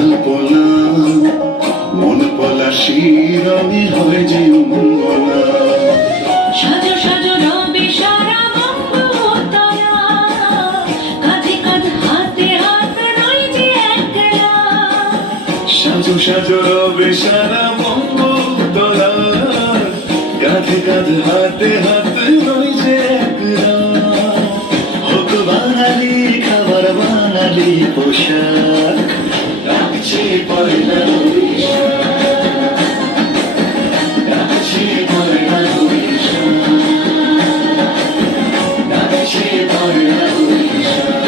আলপনা মন পলাশি রঙে হয় যে অঙ্গনা। সাজো সাজো রবে সারা বঙ্গোত্তরা, কাঁধে কাঁধ হাতে হাত নয় যে একলা। সাজো সাজো রবে সারা বঙ্গোত্তরা, কাঁধে কাঁধ হাতে হাত নয় যে একলা। হোক বাঙালি খাবার বাঙালি পোশাক, রাখছে পয়লা বৈশাখ, রাখছে পয়লা বৈশাখ, রাখছে পয়লা বৈশাখ।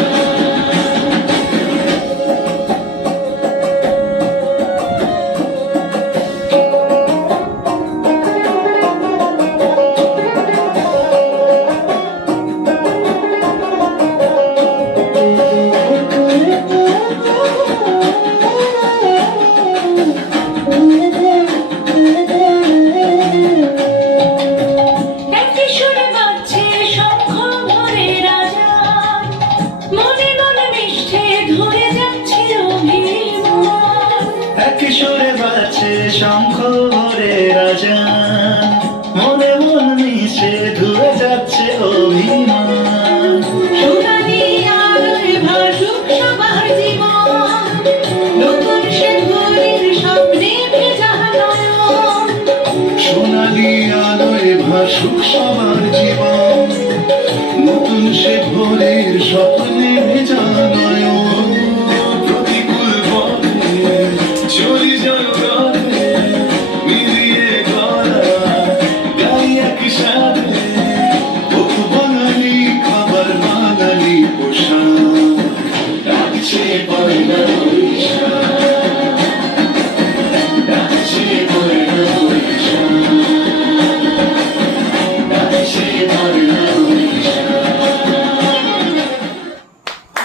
একই সুরে বাজছে শঙ্খ ভোরের আজান, মনে মনে মিশছে ধরে যাচ্ছে অভিমান। একই সুরে বাজছে শঙ্খ ভোরের আজান, মনে মন মিশে ধুয়ে যাচ্ছে অভিমান। সোনালি আলোয় ভাসুক সবার জীবন, নতুন সে ভোরের স্বপ্নে ভেজা নয়ন। সোনালি আলোয় ভাসুক সবার জীবন, নতুন সে ভোরের স্বপ্নে